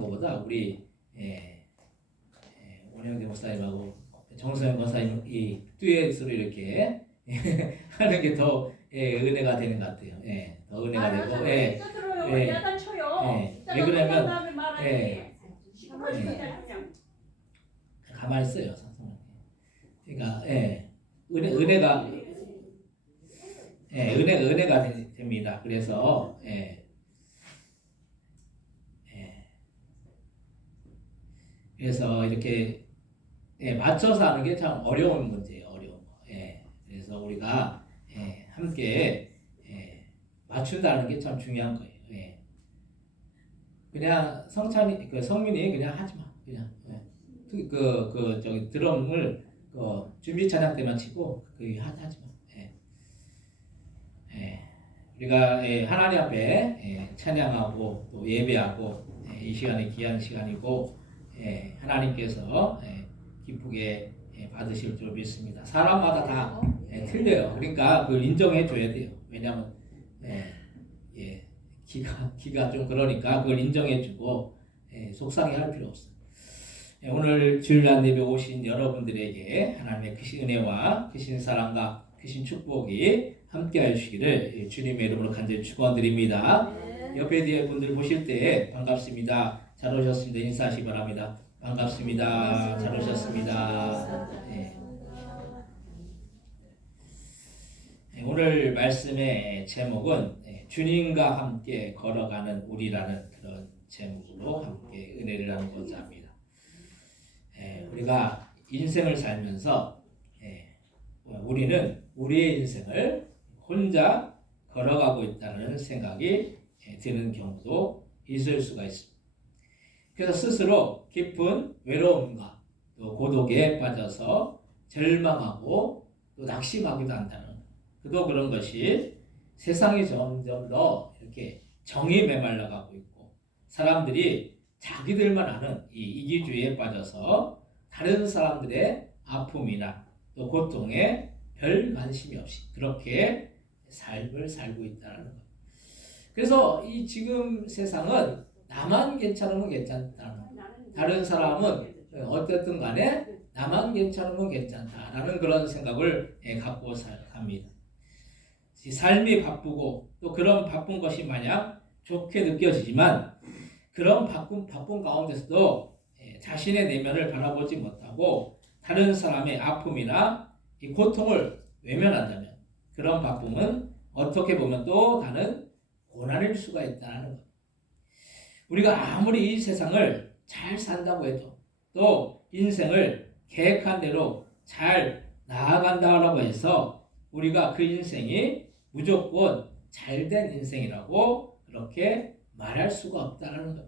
것보다 우리 원영대 목사님하고 정서영 권사님 이 듀엣으로 이렇게 하는 게 더 은혜가 되는 것 같아요. 더 은혜가 되고. 야단 쳐요. 왜 그러냐면 가만히 있어요. 그러니까 은혜가 됩니다. 그래서 그래서 이렇게 맞춰서 하는 게 참 어려운 문제예요. 어려운 거. 그래서 우리가 함께 맞춘다는 게 참 중요한 거예요. 그냥 성민이 그냥 하지 마. 그냥 저기 드럼을 준비 찬양 때만 치고 하지 마. 우리가 하나님 앞에 찬양하고 또 예배하고 이 시간이 귀한 시간이고 하나님께서 기쁘게 받으실 줄 믿습니다. 사람마다 다 틀려요. 그러니까 그걸 인정해 줘야 돼요. 왜냐하면 기가 좀 그러니까 그걸 인정해 주고 속상해할 필요 없어요. 오늘 주일날 예배 오신 여러분들에게 하나님의 크신 은혜와 크신 사랑과 크신 축복이 함께 하시기를 주님의 이름으로 간절히 축원드립니다. 옆에 뒤에 분들 보실 때 반갑습니다. 잘 오셨습니다. 인사하시기 바랍니다. 반갑습니다. 잘 오셨습니다. 오늘 말씀의 제목은 주님과 함께 걸어가는 우리라는 그런 제목으로 함께 은혜를 나누고자 합니다. 우리가 인생을 살면서 우리는 우리의 인생을 혼자 걸어가고 있다는 생각이 드는 경우도 있을 수가 있습니다. 그래서 스스로 깊은 외로움과 또 고독에 빠져서 절망하고 또 낙심하기도 한다는 또 그런 것이 세상이 점점 더 이렇게 정이 메말라가고 있고 사람들이 자기들만 아는 이 이기주의에 빠져서 다른 사람들의 아픔이나 또 고통에 별 관심이 없이 그렇게 삶을 살고 있다는 것. 그래서 이 지금 세상은 나만 괜찮으면 괜찮다는 것. 다른 사람은 어쨌든 간에 나만 괜찮으면 괜찮다라는 그런 생각을 갖고 삽니다. 삶이 바쁘고 또 그런 바쁜 것이 마냥 좋게 느껴지지만 그런 바쁜 가운데서도 자신의 내면을 바라보지 못하고 다른 사람의 아픔이나 이 고통을 외면한다면 그런 바쁨은 어떻게 보면 또 다른 고난일 수가 있다는 것. 우리가 아무리 이 세상을 잘 산다고 해도 또 인생을 계획한 대로 잘 나아간다고 해서 우리가 그 인생이 무조건 잘된 인생이라고 그렇게 말할 수가 없다는 것.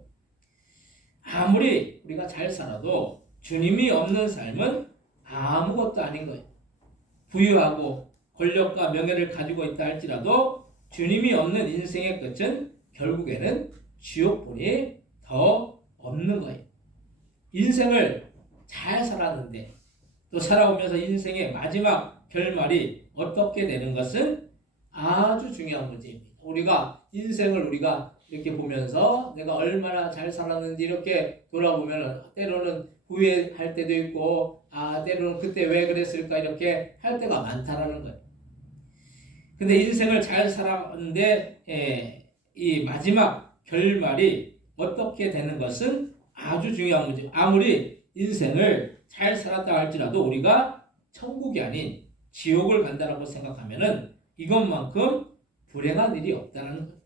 아무리 우리가 잘 살아도 주님이 없는 삶은 아무것도 아닌 거예요. 부유하고 권력과 명예를 가지고 있다 할지라도 주님이 없는 인생의 끝은 결국에는 지옥뿐이 더 없는 거예요. 인생을 잘 살았는데 또 살아오면서 인생의 마지막 결말이 어떻게 되는 것은 아주 중요한 문제입니다. 우리가 인생을 이렇게 보면서 내가 얼마나 잘 살았는지 이렇게 돌아보면 때로는 후회할 때도 있고 때로는 그때 왜 그랬을까 이렇게 할 때가 많다라는 거예요. 근데 인생을 잘 살았는데 이 마지막 결말이 어떻게 되는 것은 아주 중요한 문제. 아무리 인생을 잘 살았다 할지라도 우리가 천국이 아닌 지옥을 간다라고 생각하면은 이것만큼 불행한 일이 없다는 거예요.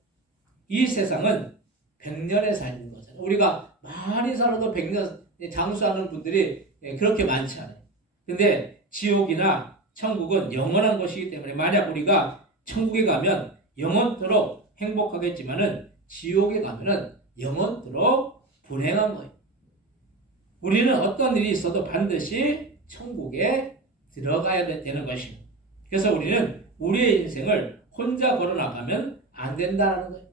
이 세상은 100년에 사는 거잖아요. 우리가 많이 살아도 100년 장수하는 분들이 그렇게 많지 않아요. 근데 지옥이나 천국은 영원한 것이기 때문에 만약 우리가 천국에 가면 영원토록 행복하겠지만은 지옥에 가면은 영원토록 불행한 거예요. 우리는 어떤 일이 있어도 반드시 천국에 들어가야 되는 것입니다. 그래서 우리는 우리의 인생을 혼자 걸어나가면 안 된다는 거예요.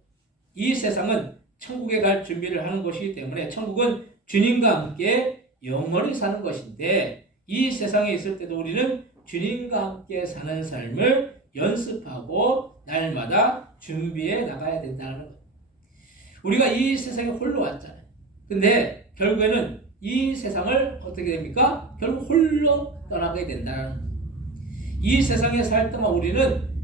이 세상은 천국에 갈 준비를 하는 것이기 때문에 천국은 주님과 함께 영원히 사는 것인데 이 세상에 있을 때도 우리는 주님과 함께 사는 삶을 연습하고 날마다 준비해 나가야 된다는 거예요. 우리가 이 세상에 홀로 왔잖아요. 근데 결국에는 이 세상을 어떻게 됩니까? 결국 홀로 떠나게 된다는 거예요. 이 세상에 살 때만 우리는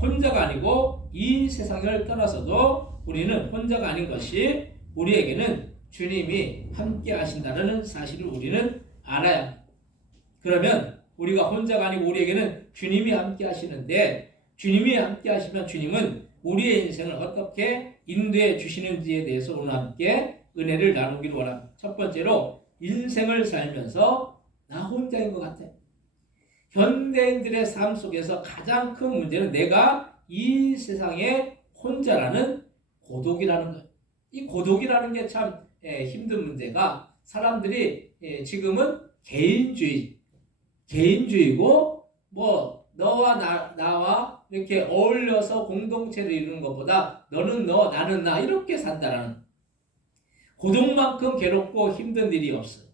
혼자가 아니고 이 세상을 떠나서도 우리는 혼자가 아닌 것이 우리에게는 주님이 함께 하신다는 사실을 우리는 알아야 합니다. 그러면 우리가 혼자가 아니고 우리에게는 주님이 함께 하시는데 주님이 함께 하시면 주님은 우리의 인생을 어떻게 인도해 주시는지에 대해서 오늘 함께 은혜를 나누기를 원합니다. 첫 번째로 인생을 살면서 나 혼자인 것 같아요. 현대인들의 삶 속에서 가장 큰 문제는 내가 이 세상에 혼자라는 고독이라는 거예요. 이 고독이라는 게 참 힘든 문제가 사람들이 지금은 개인주의고 뭐 너와 나와 이렇게 어울려서 공동체를 이루는 것보다 너는 너 나는 나 이렇게 산다라는 고독만큼 괴롭고 힘든 일이 없어요.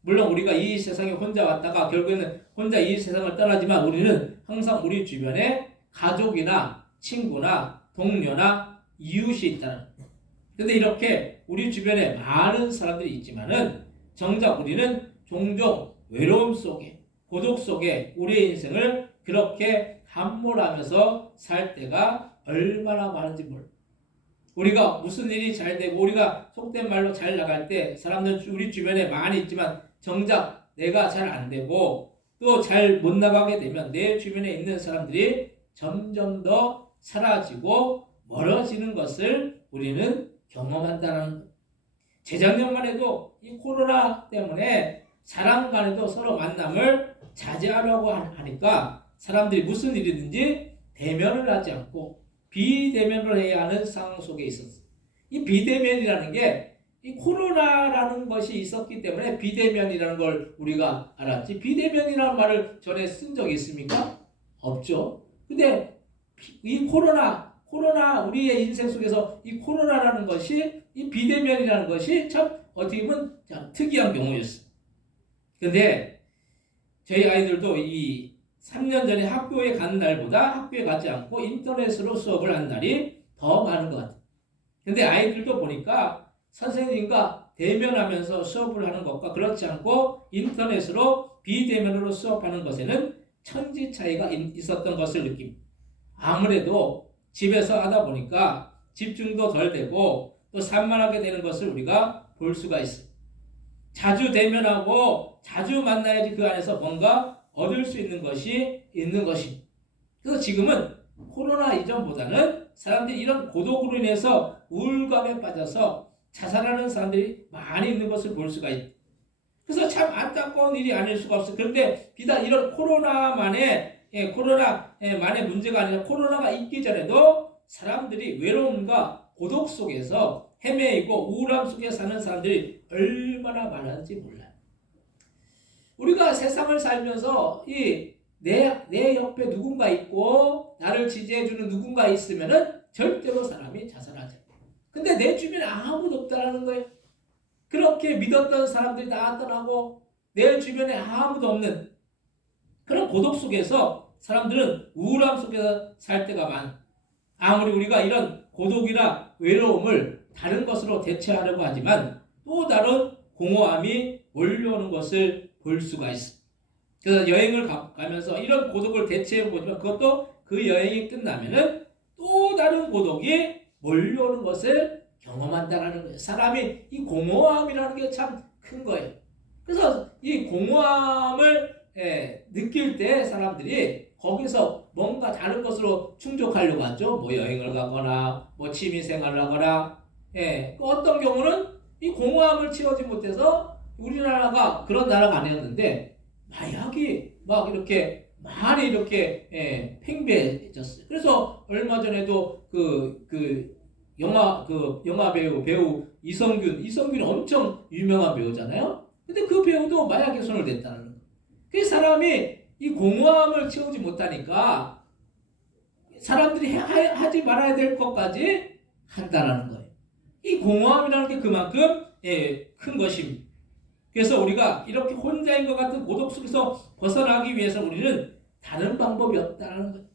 물론 우리가 이 세상에 혼자 왔다가 결국에는 혼자 이 세상을 떠나지만 우리는 항상 우리 주변에 가족이나 친구나 동료나 이웃이 있다는 거예요. 근데 이렇게 우리 주변에 많은 사람들이 있지만은 정작 우리는 종종 외로움 속에 고독 속에 우리의 인생을 그렇게 함몰하면서 살 때가 얼마나 많은지 몰라요. 우리가 무슨 일이 잘 되고 우리가 속된 말로 잘 나갈 때 사람들은 우리 주변에 많이 있지만 정작 내가 잘 안 되고 또 잘 못 나가게 되면 내 주변에 있는 사람들이 점점 더 사라지고 멀어지는 것을 우리는 경험한다는 거예요. 재작년만 해도 이 코로나 때문에 사람 간에도 서로 만남을 자제하려고 하니까 사람들이 무슨 일이든지 대면을 하지 않고 비대면을 해야 하는 상황 속에 있었어요. 이 비대면이라는 게 이 코로나라는 것이 있었기 때문에 비대면이라는 걸 우리가 알았지. 비대면이라는 말을 전에 쓴 적이 있습니까? 없죠. 근데 이 코로나 우리의 인생 속에서 이 코로나라는 것이 이 비대면이라는 것이 참 어떻게 보면 참 특이한 경우였어요. 근데 저희 아이들도 이 3년 전에 학교에 간 날보다 학교에 가지 않고 인터넷으로 수업을 한 날이 더 많은 것 같아요. 근데 아이들도 보니까 선생님과 대면하면서 수업을 하는 것과 그렇지 않고 인터넷으로 비대면으로 수업하는 것에는 천지 차이가 있었던 것을 느낍니다. 아무래도 집에서 하다 보니까 집중도 덜 되고 또 산만하게 되는 것을 우리가 볼 수가 있어요. 자주 대면하고 자주 만나야지 그 안에서 뭔가 얻을 수 있는 것이 있는 것입니다. 그래서 지금은 코로나 이전보다는 사람들이 이런 고독으로 인해서 우울감에 빠져서 자살하는 사람들이 많이 있는 것을 볼 수가 있다. 그래서 참 안타까운 일이 아닐 수가 없어요. 그런데 비단 이런 코로나만의 문제가 아니라 코로나가 있기 전에도 사람들이 외로움과 고독 속에서 헤매이고 우울함 속에 사는 사람들이 얼마나 많은지 몰라요. 우리가 세상을 살면서 내 옆에 누군가 있고 나를 지지해주는 누군가 있으면은 절대로 사람이 자살하지 않아요. 근데 내 주변에 아무도 없다라는 거예요. 그렇게 믿었던 사람들이 다 떠나고 내 주변에 아무도 없는 그런 고독 속에서 사람들은 우울함 속에서 살 때가 많아요. 아무리 우리가 이런 고독이나 외로움을 다른 것으로 대체하려고 하지만 또 다른 공허함이 몰려오는 것을 볼 수가 있어요. 그래서 여행을 가면서 이런 고독을 대체해보지만 그것도 그 여행이 끝나면은 또 다른 고독이 몰려오는 것을 경험한다는 거예요. 사람이 이 공허함이라는 게 참 큰 거예요. 그래서 이 공허함을 느낄 때 사람들이 거기서 뭔가 다른 것으로 충족하려고 하죠. 뭐 여행을 가거나 뭐 취미생활을 하거나 어떤 경우는 이 공허함을 채우지 못해서 우리나라가 그런 나라가 아니었는데 마약이 막 이렇게 많이 이렇게 팽배해졌어요. 그래서 얼마 전에도 영화 배우 이성균 엄청 유명한 배우잖아요. 근데 그 배우도 마약에 손을 댔다는 거예요. 그 사람이 이 공허함을 채우지 못하니까 사람들이 하지 말아야 될 것까지 한다는 거예요. 이 공허함이라는 게 그만큼 큰 것입니다. 그래서 우리가 이렇게 혼자인 것 같은 고독 속에서 벗어나기 위해서 우리는 다른 방법이 없다는 거예요.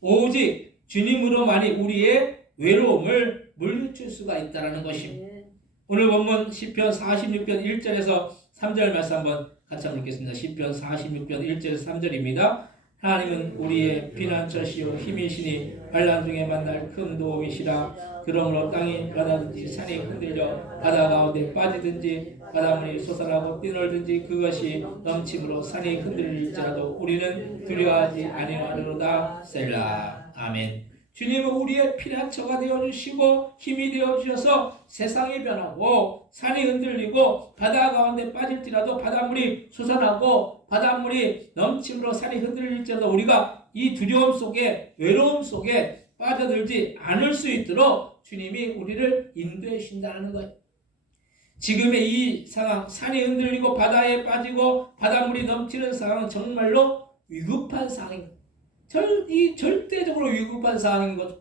오직 주님으로만이 우리의 외로움을 물리칠 수가 있다는 것입니다. 오늘 본문 시편 46편 1절에서 3절 말씀 한번 같이 한번 읽겠습니다. 시편 46편 1절에서 3절입니다. 하나님은 우리의 피난처시요 힘이시니 환난 중에 만날 큰 도움이시라. 그러므로 땅이 바다든지 산이 흔들려 바다 가운데 빠지든지 바닷물이 솟아나고 뛰놀든지 그것이 넘침으로 산이 흔들릴지라도 우리는 두려워하지 아니하리로다. 셀라. 아멘. 주님은 우리의 피난처가 되어주시고 힘이 되어주셔서 세상이 변하고 산이 흔들리고 바다 가운데 빠질지라도 바닷물이 솟아나고 바닷물이 넘침으로 산이 흔들릴지라도 우리가 이 두려움 속에 외로움 속에 빠져들지 않을 수 있도록 주님이 우리를 인도해 주신다는 거예요. 지금의 이 상황, 산이 흔들리고 바다에 빠지고 바닷물이 넘치는 상황은 정말로 위급한 상황입니다. 절대적으로 위급한 상황인 거죠.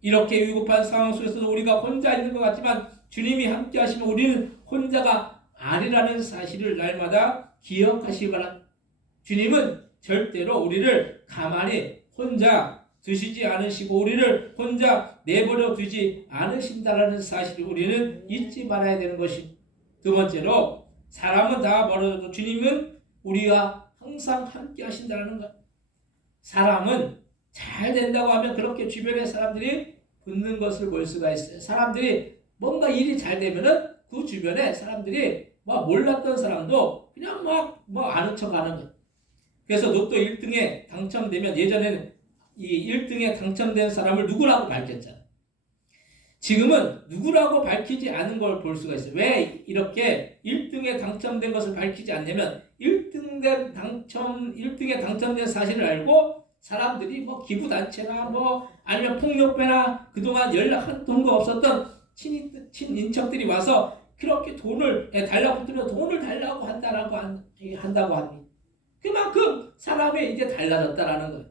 이렇게 위급한 상황 속에서도 우리가 혼자 있는 것 같지만 주님이 함께 하시면 우리는 혼자가 아니라는 사실을 날마다 기억하시기 바랍니다. 주님은 절대로 우리를 가만히 혼자 두시지 않으시고 우리를 혼자 내버려 두지 않으신다는 사실을 우리는 잊지 말아야 되는 것입니다. 두 번째로 사람은 다 멀어져도 주님은 우리와 항상 함께 하신다는 것. 사람은 잘 된다고 하면 그렇게 주변의 사람들이 붙는 것을 볼 수가 있어요. 사람들이 뭔가 일이 잘 되면은 그 주변에 사람들이 막 몰랐던 사람도 그냥 막 아는 척 하는 거예요. 그래서 로또 1등에 당첨되면 예전에는 이 1등에 당첨된 사람을 누구라고 밝혔잖아요. 지금은 누구라고 밝히지 않은 걸 볼 수가 있어요. 왜 이렇게 1등에 당첨된 것을 밝히지 않냐면 1등에 당첨된 사실을 알고 사람들이 뭐 기부단체나 뭐 아니면 폭력배나 그동안 연락 한 통도 없었던 친인척들이 와서 그렇게 돈을 달라붙으면 돈을 달라고 한다고 합니다. 그만큼 사람이 이제 달라졌다라는 거예요.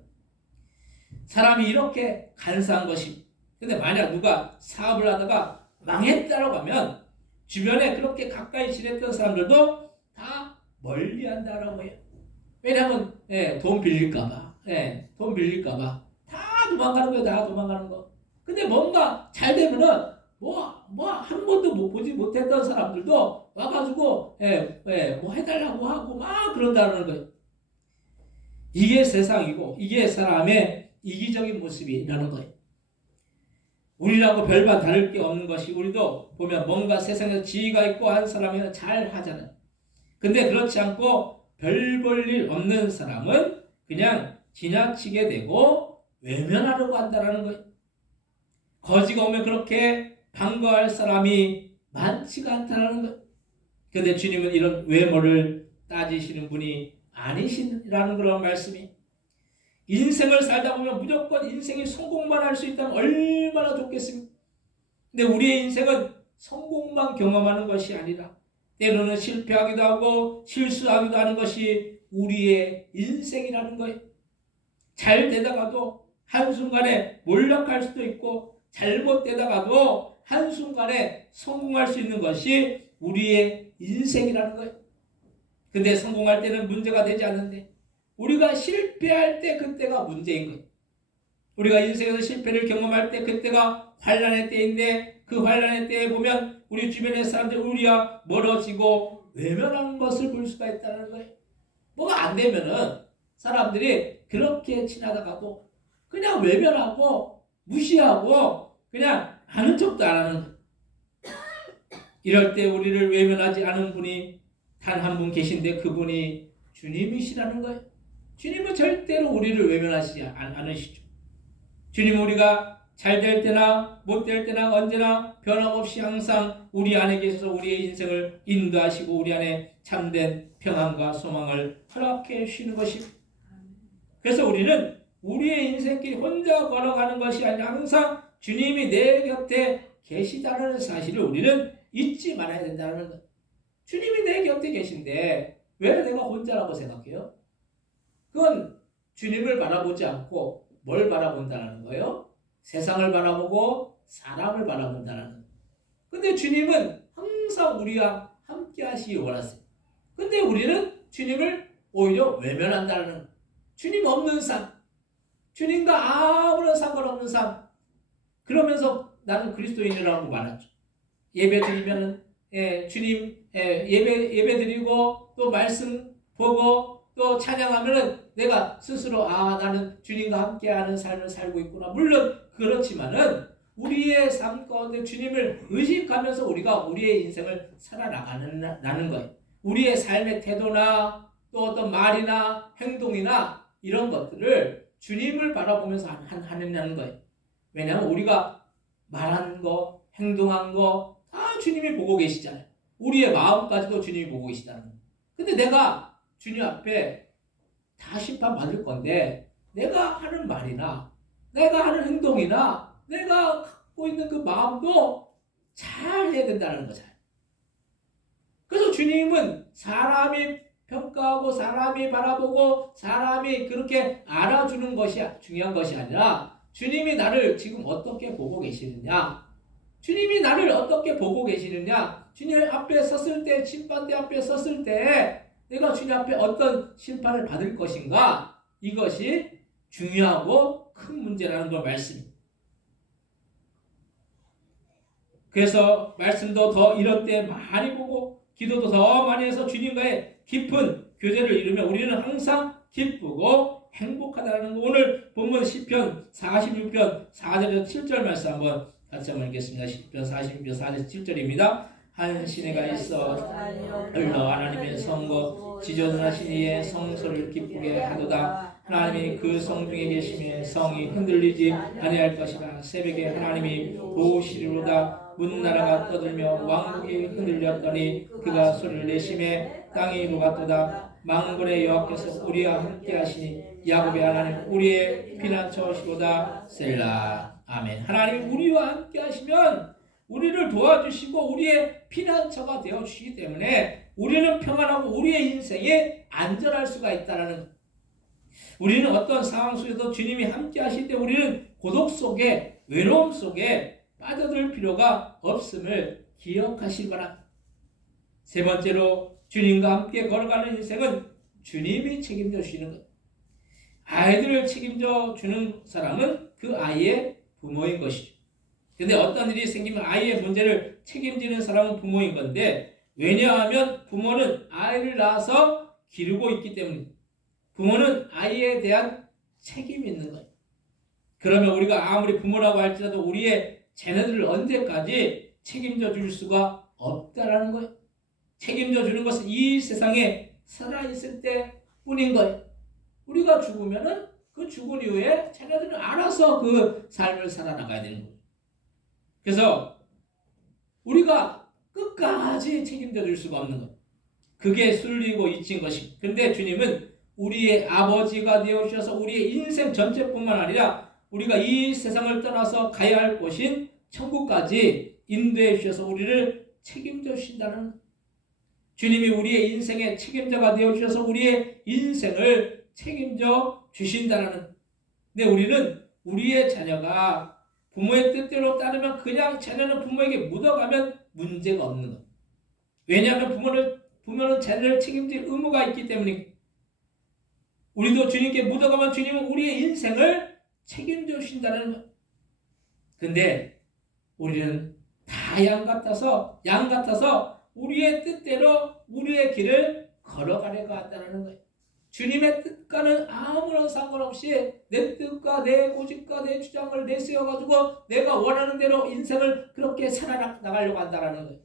사람이 이렇게 간사한 것입니다. 근데 만약 누가 사업을 하다가 망했다라고 하면 주변에 그렇게 가까이 지냈던 사람들도 다 멀리 한다라고 해요. 왜냐하면 돈 빌릴까봐. 돈 빌릴까봐. 다 도망가는 거예요. 다 도망가는 거. 근데 뭔가 잘 되면은 한 번도 보지 못했던 사람들도 와가지고 뭐 해달라고 하고 막 그런다는 거예요. 이게 세상이고 이게 사람의 이기적인 모습이라는 거예요. 우리라고 별반 다를 게 없는 것이 우리도 보면 뭔가 세상에 지위가 있고 한 사람이면 잘 하잖아요. 근데 그렇지 않고 별 볼 일 없는 사람은 그냥 지나치게 되고 외면하려고 한다는 거예요. 거지가 오면 그렇게 반가워할 사람이 많지가 않다는 거예요. 그런데 주님은 이런 외모를 따지시는 분이 아니시라는 그런 말씀이 인생을 살다 보면 무조건 인생이 성공만 할 수 있다면 얼마나 좋겠습니까? 근데 우리의 인생은 성공만 경험하는 것이 아니라 때로는 실패하기도 하고 실수하기도 하는 것이 우리의 인생이라는 거예요. 잘 되다가도 한순간에 몰락할 수도 있고 잘못되다가도 한순간에 성공할 수 있는 것이 우리의 인생이라는 거예요. 근데 성공할 때는 문제가 되지 않는데 우리가 실패할 때 그때가 문제인 거예요. 우리가 인생에서 실패를 경험할 때 그때가 환난의 때인데 그 환난의 때에 보면 우리 주변의 사람들이 우리와 멀어지고 외면하는 것을 볼 수가 있다는 거예요. 뭐가 안 되면은 사람들이 그렇게 지나다가도 그냥 외면하고 무시하고 그냥 아는 척도 안 하는 거예요. 이럴 때 우리를 외면하지 않은 분이 단 한 분 계신데 그분이 주님이시라는 거예요. 주님은 절대로 우리를 외면하시지 않으시죠. 주님은 우리가 잘 될 때나 못 될 때나 언제나 변함없이 항상 우리 안에 계셔서 우리의 인생을 인도하시고 우리 안에 참된 평안과 소망을 허락해 주시는 것입니다. 그래서 우리는 우리의 인생길 혼자 걸어가는 것이 아니라 항상 주님이 내 곁에 계시다는 사실을 우리는 잊지 말아야 된다는 거예요. 주님이 내 곁에 계신데 왜 내가 혼자라고 생각해요? 그건 주님을 바라보지 않고 뭘 바라본다는 거예요? 세상을 바라보고 사람을 바라본다는 거예요. 근데 주님은 항상 우리와 함께 하시기 원하세요. 근데 우리는 주님을 오히려 외면한다는 거예요. 주님 없는 삶, 주님과 아무런 상관없는 삶, 그러면서 나는 그리스도인이라고 말하죠. 예배 드리면은 주님 예배 드리고 또 말씀 보고 또 찬양하면은 내가 스스로 나는 주님과 함께하는 삶을 살고 있구나. 물론 그렇지만은 우리의 삶 가운데 주님을 의식하면서 우리가 우리의 인생을 살아나가는 거예요. 우리의 삶의 태도나 또 어떤 말이나 행동이나 이런 것들을 주님을 바라보면서 하느냐는 거예요. 왜냐하면 우리가 말한 거, 행동한 거 다 주님이 보고 계시잖아요. 우리의 마음까지도 주님이 보고 계시다는 거예요. 근데 내가 주님 앞에 다 심판받을 건데 내가 하는 말이나 내가 하는 행동이나 내가 갖고 있는 그 마음도 잘 해야 된다는 거잖아요. 그래서 주님은 사람이 평가하고 사람이 바라보고 사람이 그렇게 알아주는 것이 중요한 것이 아니라 주님이 나를 지금 어떻게 보고 계시느냐, 주님이 나를 어떻게 보고 계시느냐, 주님 앞에 섰을 때, 심판대 앞에 섰을 때 내가 주님 앞에 어떤 심판을 받을 것인가, 이것이 중요하고 큰 문제라는 걸 말씀입니다. 그래서 말씀도 더 이런 때 많이 보고 기도도 더 많이 해서 주님과의 깊은 교제를 이루며 우리는 항상 기쁘고 행복하다는 거. 오늘 본문 시편 46편 4절에서 7절 말씀 한번 같이 한번 읽겠습니다. 시편 46편 4절 7절입니다. 한 시내가 있어 흘러 하나님의 성고 지존하신 이의 성소를 기쁘게 하도다. 하나님이 그 성 중에 계시며 성이 흔들리지 아니할 것이라. 새벽에 하나님이 도우시리로다. 문나라가 떠들며 왕국이 흔들렸더니 그가 소리를 내심에 땅이 녹았도다. 만군의 여호와께서 우리와 함께 하시니 야곱의 하나님 우리의 피난처시로다. 셀라. 아멘. 하나님이 우리와 함께 하시면 우리를 도와주시고 우리의 피난처가 되어주시기 때문에 우리는 평안하고 우리의 인생에 안전할 수가 있다는 것. 우리는 어떤 상황 속에서 주님이 함께 하실 때 우리는 고독 속에 외로움 속에 빠져들 필요가 없음을 기억하시기 바랍니다. 세 번째로 주님과 함께 걸어가는 인생은 주님이 책임져 주시는 것. 아이들을 책임져 주는 사람은 그 아이의 부모인 것이죠. 근데 어떤 일이 생기면 아이의 문제를 책임지는 사람은 부모인 건데, 왜냐하면 부모는 아이를 낳아서 기르고 있기 때문입니다. 부모는 아이에 대한 책임이 있는 거예요. 그러면 우리가 아무리 부모라고 할지라도 우리의 자녀들을 언제까지 책임져 줄 수가 없다라는 거예요. 책임져 주는 것은 이 세상에 살아있을 때 뿐인 거예요. 우리가 죽으면은 그 죽은 이후에 자녀들은 알아서 그 삶을 살아나가야 되는 거예요. 그래서 우리가 끝까지 책임져 줄 수가 없는 거예요. 그게 쏠리고 잊힌 것입니다. 그런데 주님은 우리의 아버지가 되어주셔서 우리의 인생 전체뿐만 아니라 우리가 이 세상을 떠나서 가야 할 곳인 천국까지 인도해 주셔서 우리를 책임져 주신다는, 주님이 우리의 인생의 책임자가 되어주셔서 우리의 인생을 책임져 주신다는. 근데 우리는 우리의 자녀가 부모의 뜻대로 따르면 그냥 자녀는 부모에게 묻어가면 문제가 없는 것. 왜냐하면 부모는 자녀를 책임질 의무가 있기 때문에. 우리도 주님께 묻어가면 주님은 우리의 인생을 책임져 주신다는 것. 근데 우리는 다 양 같아서 우리의 뜻대로 우리의 길을 걸어가려고 한다는 거예요. 주님의 뜻과는 아무런 상관없이 내 뜻과 내 고집과 내 주장을 내세워가지고 내가 원하는 대로 인생을 그렇게 살아나가려고 한다는 거예요.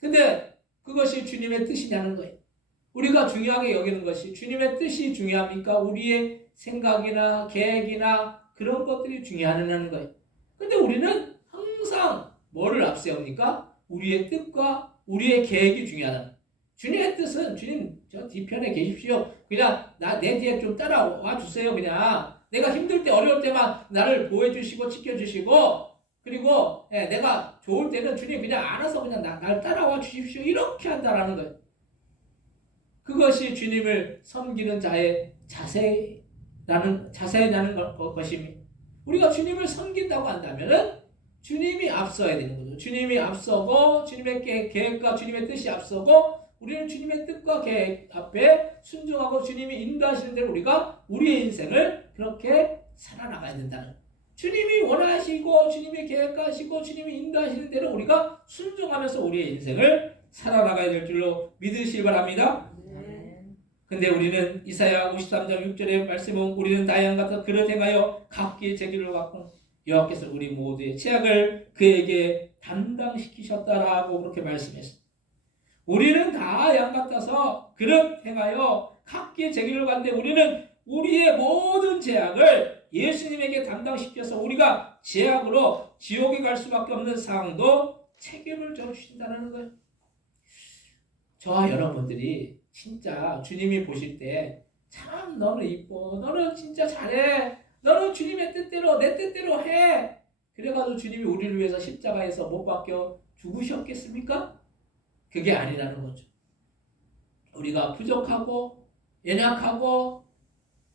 근데 그것이 주님의 뜻이냐는 거예요. 우리가 중요하게 여기는 것이 주님의 뜻이 중요합니까? 우리의 생각이나 계획이나 그런 것들이 중요하냐는 거예요. 근데 우리는 항상 뭐를 앞세웁니까? 우리의 뜻과 우리의 계획이 중요하다. 주님의 뜻은 주님 저 뒤편에 계십시오. 그냥 내 뒤에 좀 따라와 주세요. 그냥 내가 힘들 때 어려울 때만 나를 보호해주시고 지켜주시고, 그리고 내가 좋을 때는 주님 그냥 알아서 그냥 날 따라와 주십시오. 이렇게 한다라는 거예요. 그것이 주님을 섬기는 자의 자세라는 것입니다. 우리가 주님을 섬긴다고 한다면은 주님이 앞서야 되는 거죠. 주님이 앞서고 주님의 계획과 주님의 뜻이 앞서고 우리는 주님의 뜻과 계획 앞에 순종하고 주님이 인도하시는 대로 우리가 우리의 인생을 그렇게 살아나가야 된다는. 주님이 원하시고 주님이 계획하시고 주님이 인도하시는 대로 우리가 순종하면서 우리의 인생을 살아나가야 될 줄로 믿으시기 바랍니다. 근데 우리는 이사야 53장 6절의 말씀은 우리는 다양 같은 그릇 행하여 각기 제 길로 갔고 여호와께서 우리 모두의 죄악을 그에게 담당시키셨다라고 그렇게 말씀했습니다. 우리는 다 양 같아서 그릇 행하여 각기 제 길로 갔는데 우리는 우리의 모든 죄악을 예수님에게 담당시켜서 우리가 죄악으로 지옥에 갈 수밖에 없는 상황도 책임을 져주신다는 거예요. 저와 여러분들이 진짜 주님이 보실 때 참 너는 이뻐, 너는 진짜 잘해, 너는 주님의 뜻대로 내 뜻대로 해, 그래가지고 주님이 우리를 위해서 십자가에서 못 박혀 죽으셨겠습니까? 그게 아니라는 거죠. 우리가 부족하고 연약하고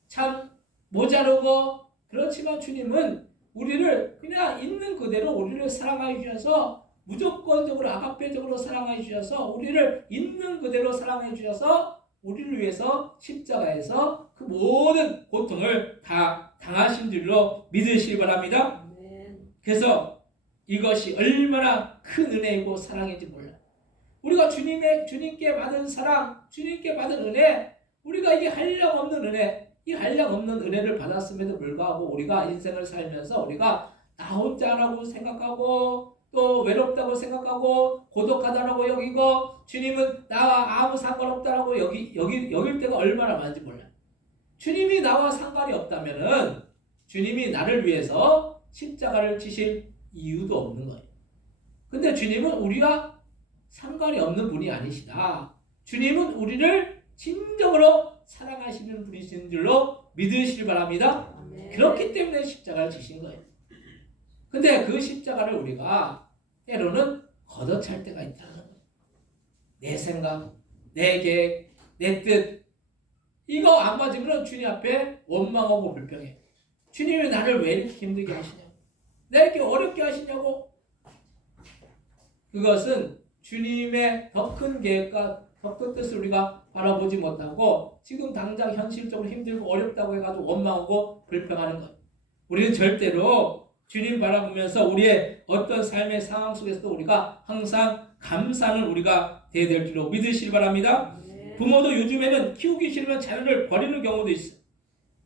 참 모자르고 그렇지만 주님은 우리를 그냥 있는 그대로 우리를 사랑하여 주셔서 무조건적으로 아가페적으로 사랑하여 주셔서 우리를 있는 그대로 사랑해 주셔서 우리를 위해서 십자가에서 그 모든 고통을 다 당하신 줄로 믿으시기 바랍니다. 그래서 이것이 얼마나 큰 은혜이고 사랑인지 몰라요. 우리가 주님께 받은 사랑, 주님께 받은 은혜, 우리가 이게 한량 없는 은혜, 이 한량 없는 은혜를 받았음에도 불구하고 우리가 인생을 살면서 우리가 나 혼자라고 생각하고 또 외롭다고 생각하고 고독하다라고 여기고 주님은 나와 아무 상관없다라고 여길 때가 얼마나 많은지 몰라요. 주님이 나와 상관이 없다면은 주님이 나를 위해서 십자가를 지실 이유도 없는 거예요. 근데 주님은 우리가 상관이 없는 분이 아니시다. 주님은 우리를 진정으로 사랑하시는 분이신 줄로 믿으시길 바랍니다. 그렇기 때문에 십자가를 지신 거예요. 근데 그 십자가를 우리가 때로는 걷어찰 때가 있다는 거예요. 내 생각, 내 계획, 내 뜻, 이거 안 맞으면 주님 앞에 원망하고 불평해. 주님이 나를 왜 이렇게 힘들게 하시냐고, 왜 이렇게 어렵게 하시냐고. 그것은 주님의 더 큰 계획과 더 큰 뜻을 우리가 바라보지 못하고 지금 당장 현실적으로 힘들고 어렵다고 해가지고 원망하고 불평하는 거예요. 우리는 절대로 주님 바라보면서 우리의 어떤 삶의 상황 속에서도 우리가 항상 감사하는 우리가 되어야 될 줄로 믿으시기 바랍니다. 부모도 요즘에는 키우기 싫으면 자녀를 버리는 경우도 있어요.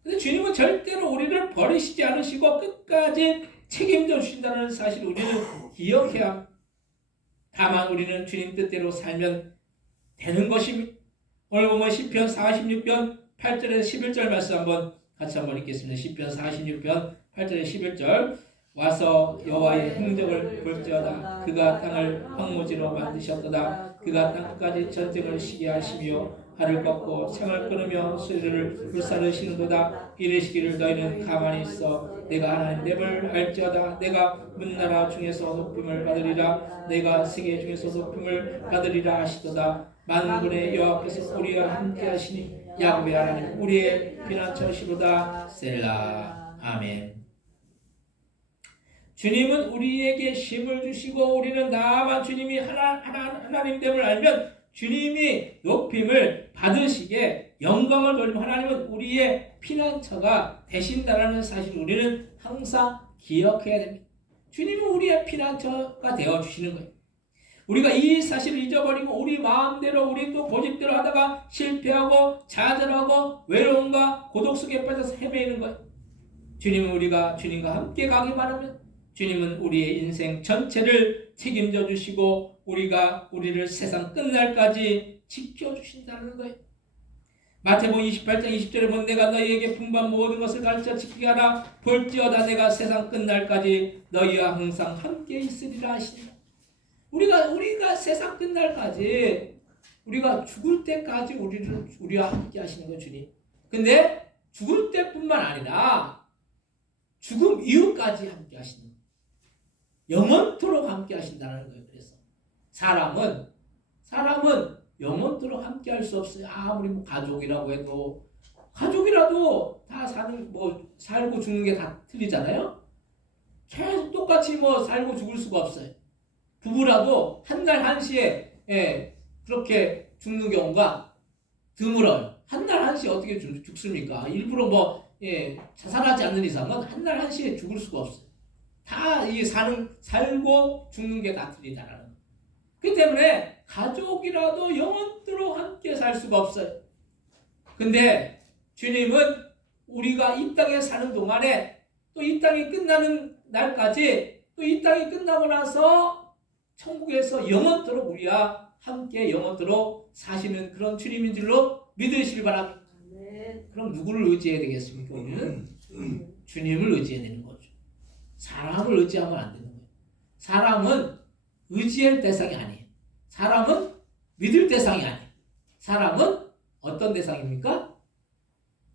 근데 주님은 절대로 우리를 버리시지 않으시고 끝까지 책임져 주신다는 사실을 우리는 기억해야 합니다. 다만 우리는 주님 뜻대로 살면 되는 것입니다. 오늘 보면 시편 46편 8절에서 11절 말씀 같이 한번 읽겠습니다. 시편 46편 8절에서 11절. 와서 여호와의 행적을 볼지어다. 그가 땅을 황무지로 만드셨도다. 그가 땅까지 전쟁을 시게 하시며 하늘 꺾고 창을 끊으며 수리를 불사르시는도다. 이르시기를 너희는 가만히 있어 내가 하나님 됨을 알지어다. 내가 문나라 중에서 높임을 받으리라. 내가 세계 중에서 높임을 받으리라 하시도다. 만군의 여호와께서 우리와 함께 하시니 야곱의 하나님 우리의 피난처시로다. 셀라. 아멘. 주님은 우리에게 힘을 주시고 우리는 다만 주님이 하나님됨을 알면 주님이 높임을 받으시게 영광을 돌리면 하나님은 우리의 피난처가 되신다라는 사실을 우리는 항상 기억해야 됩니다. 주님은 우리의 피난처가 되어주시는 거예요. 우리가 이 사실을 잊어버리고 우리 마음대로 우리 또 고집대로 하다가 실패하고 좌절하고 외로움과 고독 속에 빠져서 헤매이는 거예요. 주님은 우리가 주님과 함께 가기만 하면 주님은 우리의 인생 전체를 책임져 주시고 우리를 세상 끝날까지 지켜주신다는 거예요. 마태복음 28장 20절에 보면 내가 너희에게 분반 모든 것을 가르쳐 지키게 하라. 볼지어다 내가 세상 끝날까지 너희와 항상 함께 있으리라 하신다. 우리가 세상 끝날까지 우리가 죽을 때까지 우리와 함께 하시는 건 주님. 근데 죽을 때뿐만 아니라 죽음 이후까지 함께 하시는 거예요. 영원토록 함께 하신다는 거예요. 그래서 사람은 영원토록 함께 할 수 없어요. 아무리 가족이라고 해도 가족이라도 다 살고 죽는 게 다 틀리잖아요. 계속 똑같이 살고 죽을 수가 없어요. 부부라도 한 날 한시에 그렇게 죽는 경우가 드물어요. 한 날 한시에 어떻게 죽습니까? 일부러 자살하지 않는 이상은 한 날 한시에 죽을 수가 없어요. 다 이 살고 죽는 게 다 틀리다라는 거. 그렇기 때문에 가족이라도 영원토록 함께 살 수가 없어요. 근데 주님은 우리가 이 땅에 사는 동안에 또 이 땅이 끝나는 날까지 또 이 땅이 끝나고 나서 천국에서 영원토록 우리와 함께 영원토록 사시는 그런 주님인 줄로 믿으시길 바랍니다. 그럼 누구를 의지해야 되겠습니까? 우리는 주님을 의지해야 되는 거죠. 사람을 의지하면 안 되는 거예요. 사람은 의지할 대상이 아니에요. 사람은 믿을 대상이 아니에요. 사람은 어떤 대상입니까?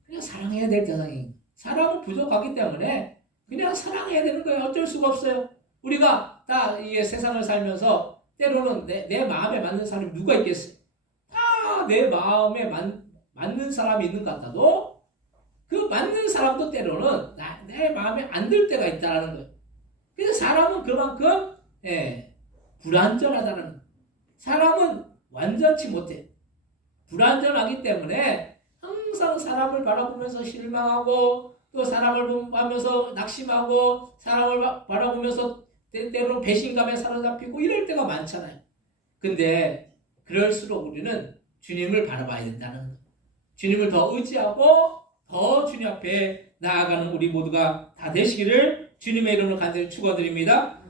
그냥 사랑해야 될 대상이에요. 사람은 부족하기 때문에 그냥 사랑해야 되는 거예요. 어쩔 수가 없어요. 우리가 다 이 세상을 살면서 때로는 내 마음에 맞는 사람이 누가 있겠어요? 다 내 마음에 맞는 사람이 있는 것 같아도 그 맞는 사람도 때로는 내 마음에 안 들 때가 있다는 거예요. 그래서 사람은 그만큼 불완전하다는 거예요. 사람은 완전치 못해. 불완전하기 때문에 항상 사람을 바라보면서 실망하고 또 사람을 보면서 낙심하고 사람을 바라보면서 때로는 배신감에 사로잡히고 이럴 때가 많잖아요. 근데 그럴수록 우리는 주님을 바라봐야 된다는 거예요. 주님을 더 의지하고 더 주님 앞에 나아가는 우리 모두가 다 되시기를 주님의 이름으로 간절히 축원드립니다.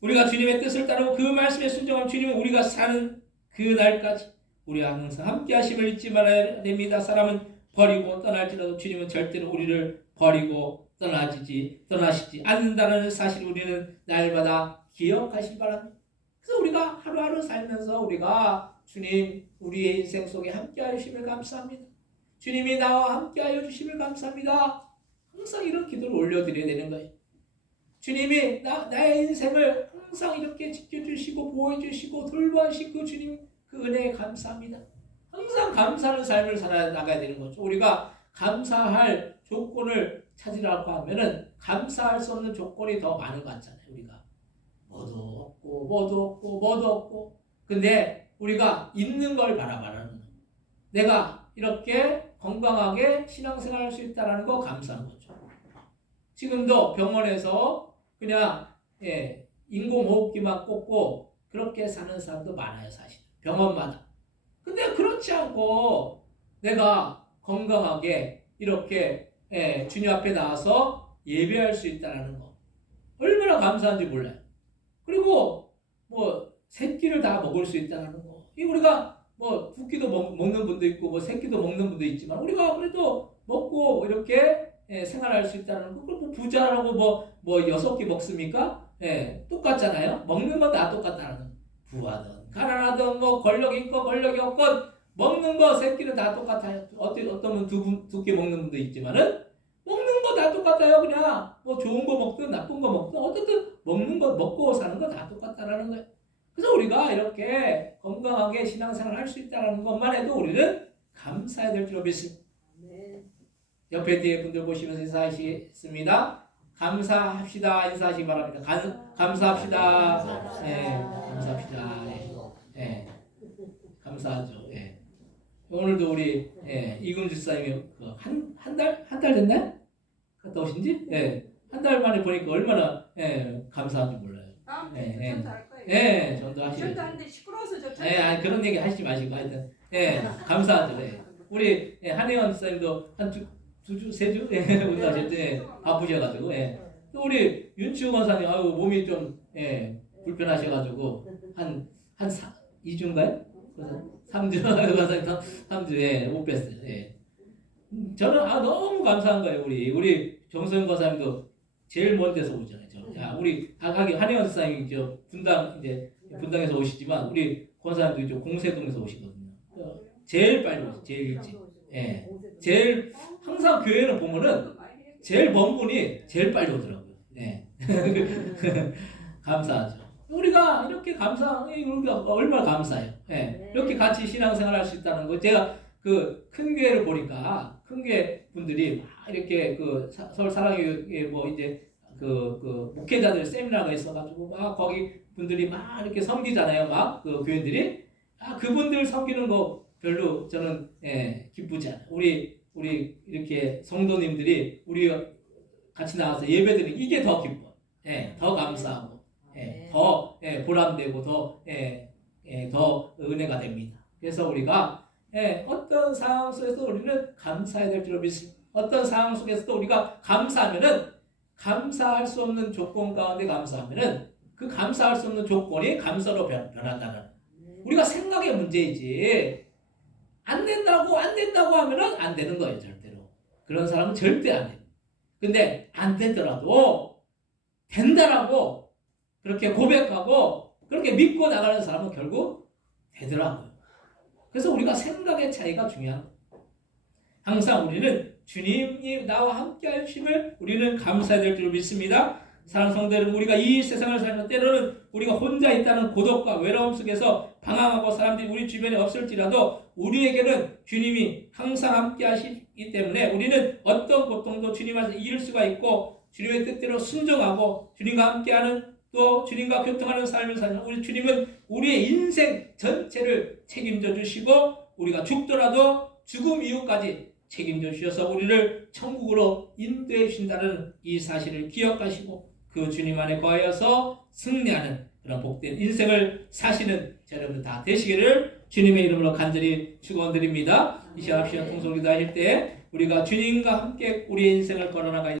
우리가 주님의 뜻을 따르고 그 말씀에 순종하면 주님은 우리가 사는 그 날까지 우리와 항상 함께 하심을 잊지 말아야 됩니다. 사람은 버리고 떠날지라도 주님은 절대로 우리를 버리고 떠나시지 않는다는 사실을 우리는 날마다 기억하시기 바랍니다. 그래서 우리가 하루하루 살면서 우리가 주님 우리의 인생 속에 함께 하심을 감사합니다. 주님이 나와 함께 하여 주심을 감사합니다. 항상 이런 기도를 올려드려야 되는 거예요. 주님이 나의 인생을 항상 이렇게 지켜주시고 보호해주시고 돌봐주시고 주님 그 은혜에 감사합니다. 항상 감사하는 삶을 살아나가야 되는 거죠. 우리가 감사할 조건을 찾으라고 하면은 감사할 수 없는 조건이 더 많은 것 같잖아요. 우리가 뭐도 없고 근데 우리가 있는 걸 바라봐라는 거예요. 내가 이렇게 건강하게 신앙생활 할 수 있다는 거 감사하는 거죠. 지금도 병원에서 그냥 인공호흡기만 꽂고 그렇게 사는 사람도 많아요. 사실 병원마다. 근데 그렇지 않고 내가 건강하게 이렇게 주님 앞에 나와서 예배할 수 있다는 거 얼마나 감사한지 몰라요. 그리고 뭐 새끼를 다 먹을 수 있다는 거. 이 우리가 뭐 두 끼도 먹는 분도 있고 뭐 세 끼도 먹는 분도 있지만 우리가 그래도 먹고 이렇게 생활할 수 있다는 거. 그리고 부자라고 뭐 6끼 먹습니까? 똑같잖아요. 먹는 건 다 똑같다는 거. 부하든 가난하든 뭐 권력 있고 권력이 없건 먹는 거 새끼는 다 똑같아요. 어떤 분 두 끼 먹는 분도 있지만은 먹는 거 다 똑같아요. 그냥 뭐 좋은 거 먹든 나쁜 거 먹든 어쨌든 먹는 거 먹고 사는 거 다 똑같다라는 거예요. 그래서 우리가 이렇게 건강하게 신앙생활 할 수 있다는 것만 해도 우리는 감사해야 될 줄 믿습니다. 옆에 뒤에 분들 보시면서 인사하시겠습니다. 감사합시다. 인사하시기 바랍니다. 감사합시다. 감사합시다. 감사하죠. 오늘도 우리 이금 집사님이 한 달 됐나요? 갔다 오신지? 한 달 만에 보니까 얼마나 감사한지 몰라요. 전도하시죠. 전도하는데 시끄러워서 저 그런 얘기 하시지 마시고 하여튼 감사하죠. 우리 한혜원 집사님도 한 두 주, 세 주? 운동하실 때 바쁘셔가지고 또 우리 윤치호 권사님 몸이 좀 불편하셔가지고 한 2주인가요? 3주 권사님 3주 못 뵀어요. 저는 너무 감사한 거예요. 우리 정소영 권사님도 제일 먼 데서 오잖아요. 우리 한혜원 집사님이 분당에서 오시지만 우리 권사님도 좀 공세동에서 오시거든요. 제일 빨리 오죠. 제일 일찍. 제일 항상 교회는 보면은 제일 먼 분이 제일 빨리 오더라고요. 감사하죠. 우리가 이렇게 우리가 얼마나 감사해요. 이렇게 같이 신앙생활 할 수 있다는 거. 제가 그 큰 교회를 보니까 큰 교회 분들이 막 이렇게 그 서울 사랑교회 뭐 이제 그 목회자들 세미나가 있어가지고 막 거기 분들이 막 이렇게 섬기잖아요. 막 그 교인들이 그분들 섬기는 거 별로 저는 기쁘지 않아요. 우리 우리 이렇게 성도님들이 우리 같이 나와서 예배드리는 이게 더 기뻐. 예, 더 감사하고, 예, 더 보람되고 더 은혜가 됩니다. 그래서 우리가 어떤 상황 속에서 우리는 감사해야 될 줄 믿습니다. 어떤 상황 속에서도 우리가 감사하면은 감사할 수 없는 조건 가운데 감사하면은 그 감사할 수 없는 조건이 감사로 변한다는 우리가 생각의 문제이지 안 된다고 하면은 안 되는 거예요. 절대로 그런 사람은 절대 안 돼요. 근데 안 되더라도 된다라고 그렇게 고백하고 그렇게 믿고 나가는 사람은 결국 되더라고요. 그래서 우리가 생각의 차이가 중요한 거예요. 항상 우리는 주님이 나와 함께 하심을 우리는 감사해야 될 줄 믿습니다. 사랑하는 성도 여러분, 우리가 이 세상을 살면 때로는 우리가 혼자 있다는 고독과 외로움 속에서 방황하고 사람들이 우리 주변에 없을지라도 우리에게는 주님이 항상 함께 하시기 때문에 우리는 어떤 고통도 주님 안에서 이길 수가 있고 주님의 뜻대로 순종하고 주님과 함께하는 또 주님과 교통하는 삶을 사는 우리 주님은 우리의 인생 전체를 책임져 주시고 우리가 죽더라도 죽음 이후까지 책임져 주셔서 우리를 천국으로 인도해 주신다는 이 사실을 기억하시고 그 주님 안에 거하여서 승리하는 그런 복된 인생을 사시는 여러분 다 되시기를 주님의 이름으로 간절히 축원드립니다. 이 시간 통솔 기도하실 때 우리가 주님과 함께 우리의 인생을 걸어나가야